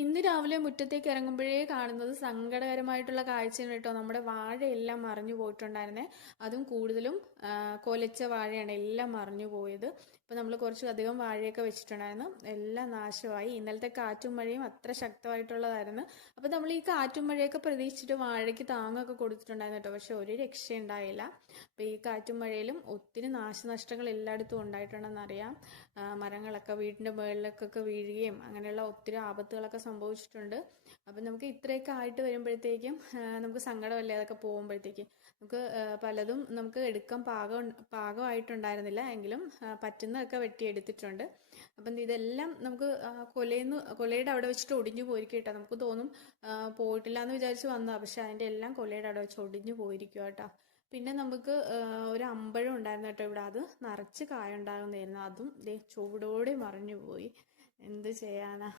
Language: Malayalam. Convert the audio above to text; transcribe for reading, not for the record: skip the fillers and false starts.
ഇന്ന് രാവിലെ മുറ്റത്തേക്ക് ഇറങ്ങുമ്പോഴേ കാണുന്നത് സങ്കടകരമായിട്ടുള്ള കാഴ്ചയാണ് കേട്ടോ. നമ്മുടെ വാഴയെല്ലാം മറിഞ്ഞു പോയിട്ടുണ്ടായിരുന്നേ. അതും കൂടുതലും കൊലച്ച വാഴയാണ് എല്ലാം മറിഞ്ഞു പോയത്. ഇപ്പം നമ്മൾ കുറച്ച് അധികം വാഴയൊക്കെ വെച്ചിട്ടുണ്ടായിരുന്നു, എല്ലാം നാശമായി. ഇന്നലത്തെ കാറ്റും മഴയും അത്ര ശക്തമായിട്ടുള്ളതായിരുന്നു. അപ്പം നമ്മൾ ഈ കാറ്റും മഴയൊക്കെ പ്രതീക്ഷിച്ചിട്ട് വാഴയ്ക്ക് താങ്ങൊക്കെ കൊടുത്തിട്ടുണ്ടായിരുന്നു കേട്ടോ. പക്ഷെ ഒരു രക്ഷയുണ്ടായില്ല. അപ്പം ഈ കാറ്റും മഴയിലും ഒത്തിരി നാശനഷ്ടങ്ങൾ എല്ലായിടത്തും ഉണ്ടായിട്ടുണ്ടെന്നറിയാം. മരങ്ങളൊക്കെ വീടിൻ്റെ മുകളിലേക്കൊക്കെ വീഴുകയും അങ്ങനെയുള്ള ഒത്തിരി ആപത്തുകളൊക്കെ സംഭവിച്ചിട്ടുണ്ട്. അപ്പം നമുക്ക് ഇത്രയൊക്കെ ആയിട്ട് വരുമ്പോഴത്തേക്കും നമുക്ക് സങ്കടമല്ലേ അതൊക്കെ പോകുമ്പോഴത്തേക്കും. നമുക്ക് പലതും നമുക്ക് എടുക്കാൻ പാകമായിട്ടുണ്ടായിരുന്നില്ല, എങ്കിലും പറ്റുന്നതൊക്കെ വെട്ടിയെടുത്തിട്ടുണ്ട്. അപ്പം ഇതെല്ലാം നമുക്ക് കൊലയുടെ അവിടെ വെച്ചിട്ട് ഒടിഞ്ഞു പോയിരിക്കും കേട്ടോ. നമുക്ക് തോന്നും പോയിട്ടില്ല എന്ന് വിചാരിച്ച് വന്നതാണ്, പക്ഷെ അതിൻ്റെ എല്ലാം കൊലയുടെ അവിടെ വെച്ച് ഒടിഞ്ഞു പോയിരിക്കും കേട്ടോ. പിന്നെ നമുക്ക് ഒരു അമ്പഴം ഉണ്ടായിരുന്നു കേട്ടോ ഇവിടെ, അത് നിറച്ച് കായ ഉണ്ടാകുന്നതായിരുന്നു. അതും ചൂടോടെ മറിഞ്ഞു പോയി. എന്ത് ചെയ്യാനാ.